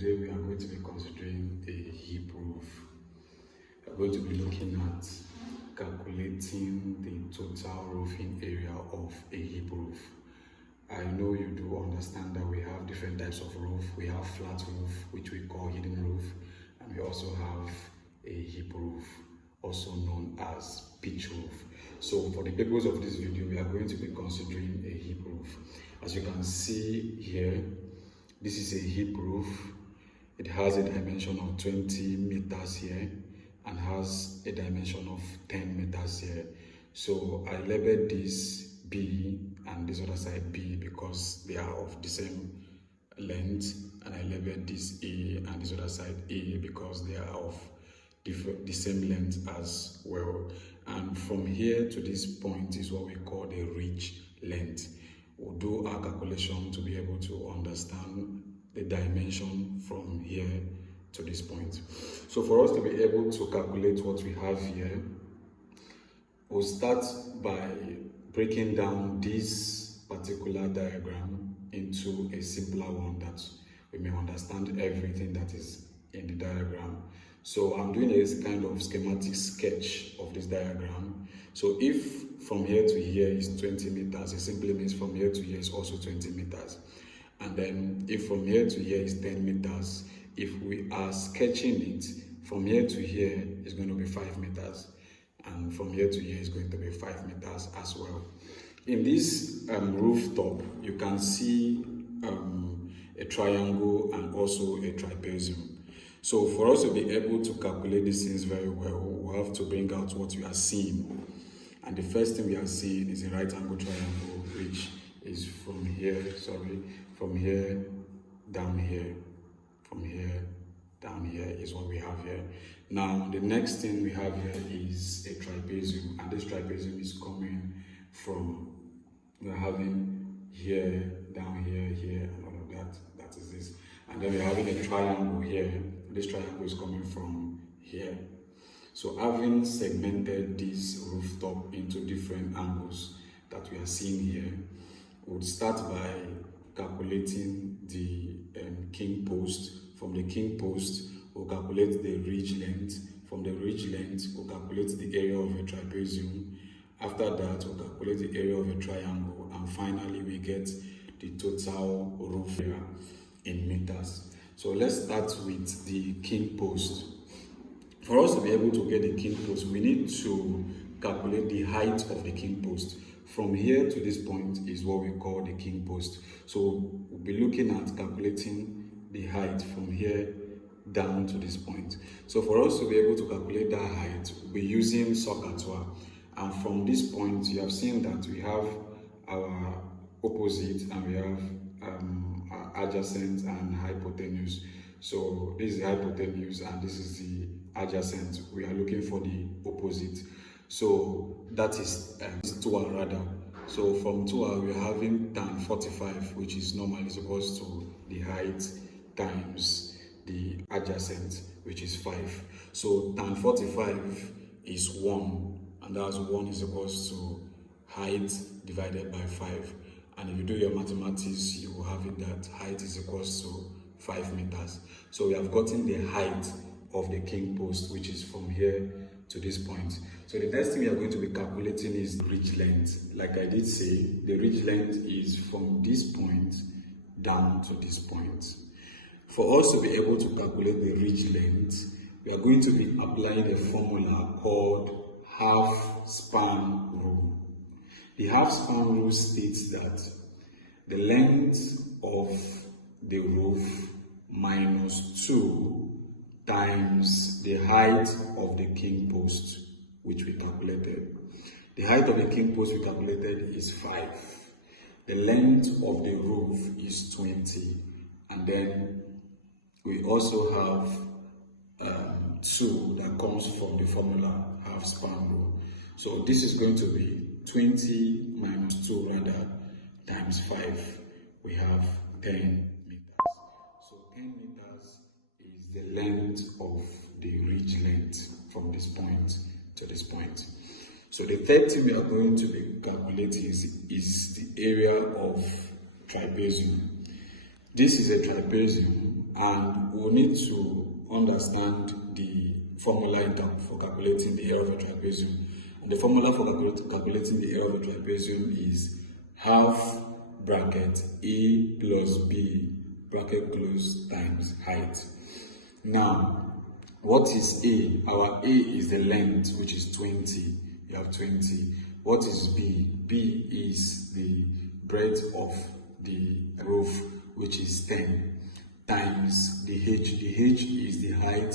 today we are going to be considering a hip roof. We are going to be looking at calculating the total roofing area of a hip roof. I know you do understand that we have different types of roof. We have flat roof, which we call hidden roof, and we also have a hip roof, also known as pitch roof. So for the purpose of this video, we are going to be considering a hip roof. As you can see here, this is a hip roof. It has a dimension of 20 meters here and has a dimension of 10 meters here. So I labeled this B and this other side B because they are of the same length, and I labeled this A and this other side A because they are of the same length as well. And from here to this point is what we call the ridge length. We'll do our calculation to be able to understand the dimension from here to this point. So for us to be able to calculate what we have here, we'll start by breaking down this particular diagram into a simpler one that we may understand everything that is in the diagram. So I'm doing a kind of schematic sketch of this diagram. So if from here to here is 20 meters, it simply means from here to here is also 20 meters. And then if from here to here is 10 meters, if we are sketching it, from here to here is going to be 5 meters. And from here to here is going to be 5 meters as well. In this rooftop, you can see a triangle and also a trapezium. So for us to be able to calculate these things very well, we have to bring out what we are seeing. And the first thing we are seeing is a right angle triangle, which is from here, from here, down here, from here, down here is what we have here. Now, the next thing we have here is a trapezium, and this trapezium is coming from, we're having here, down here, here, and all of that. That is this. And then we're having a triangle here. This triangle is coming from here. So having segmented this rooftop into different angles that we are seeing here, we'll start by calculating the king post. From the king post, we'll calculate the ridge length. From the ridge length, we'll calculate the area of a trapezium. After that, we'll calculate the area of a triangle. And finally, we get the total roof area in meters. So let's start with the king post. For us to be able to get the king post, we need to calculate the height of the king post. From here to this point is what we call the king post. So we'll be looking at calculating the height from here down to this point. So for us to be able to calculate that height, we'll be using SOHCAHTOA. And from this point, you have seen that we have our opposite and we have our adjacent and hypotenuse. So this is the hypotenuse and this is the adjacent. We are looking for the opposite. So that is 2r rather. So from 2r we are having tan 45, which is normally supposed to the height times the adjacent, which is 5. So tan 45 is 1, and that's 1 is equals to height divided by 5. And if you do your mathematics, you will have it that height is equals to 5 meters. So we have gotten the height of the king post, which is from here to this point. So the next thing we are going to be calculating is the ridge length. Like I did say, the ridge length is from this point down to this point. For us to be able to calculate the ridge length, we are going to be applying a formula called half span rule. The half span rule states that the length of the roof minus 2 times the height of the king post, which we calculated. The height of the king post we calculated is 5. The length of the roof is 20. And then we also have 2 that comes from the formula half span rule. So this is going to be 20 minus 2 rather times 5. We have 10 meters. So 10 meters is the length of the ridge length from this point to this point. So the third thing we are going to be calculating is the area of trapezium. This is a trapezium and we'll need to understand the formula for calculating the area of a trapezium. And the formula for calculating the area of a trapezium is half bracket A plus B bracket close times height. Now, what is A? Our A is the length, which is 20. You have 20. What is B? B is the breadth of the roof, which is 10, times the H. The H is the height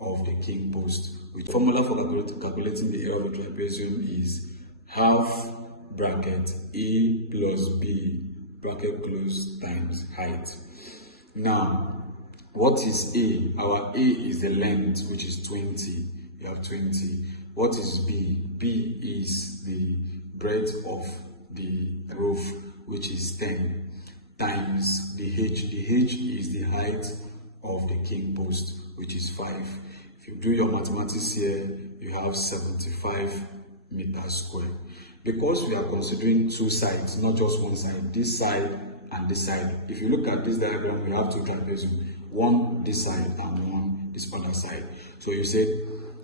of the king post. The formula for calculating the area of a trapezium is half bracket A plus B bracket close times height. Now, what is A? Our A is the length, which is 20. You have 20. What is B? B is the breadth of the roof, which is 10, times the H. The H is the height of the king post, which is 5. If you do your mathematics here, you have 75 meters squared. Because we are considering two sides, not just one side, this side and this side. If you look at this diagram, we have two trapeziums, one this side and one this other side. So you say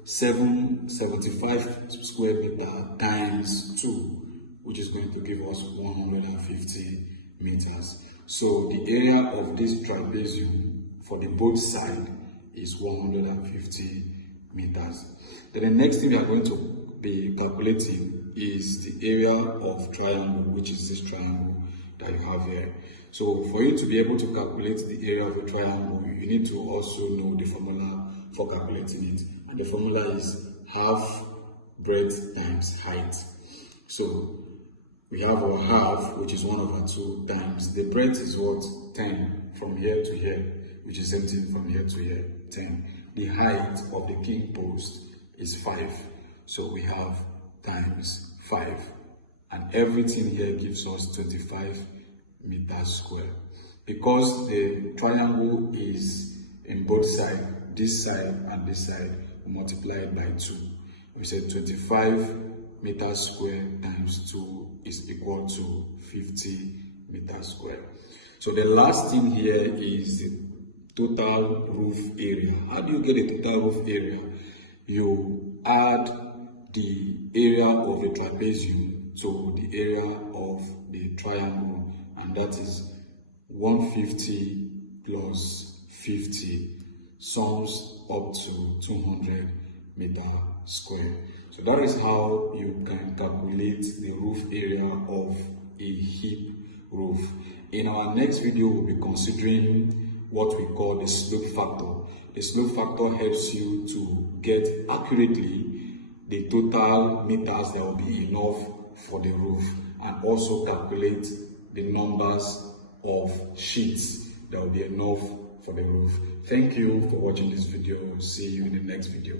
75 square meter times 2, which is going to give us 150 meters. So the area of this trapezium for the both side is 150 meters. Then the next thing we are going to be calculating is the area of triangle, which is this triangle that you have here. So for you to be able to calculate the area of a triangle, you need to also know the formula for calculating it. And the formula is half breadth times height. So we have our half, which is 1/2, times the breadth is what? 10 from here to here, which is 17 from here to here, 10. The height of the king post is 5. So we have times 5. And everything here gives us 25 meters square. Because the triangle is in both sides, this side and this side, we multiply it by 2. We said 25 meters square times 2 is equal to 50 meters square. So the last thing here is the total roof area. How do you get a total roof area? You add the area of a trapezium to the area of the triangle, and that is 150 plus 50 sums up to 200 meters square. So that is how you can calculate the roof area of a hip roof. In our next video, we'll be considering what we call the slope factor. The slope factor helps you to get accurately the total meters that will be enough for the roof, and also calculate the numbers of sheets that will be enough for the roof. Thank you for watching this video. See you in the next video.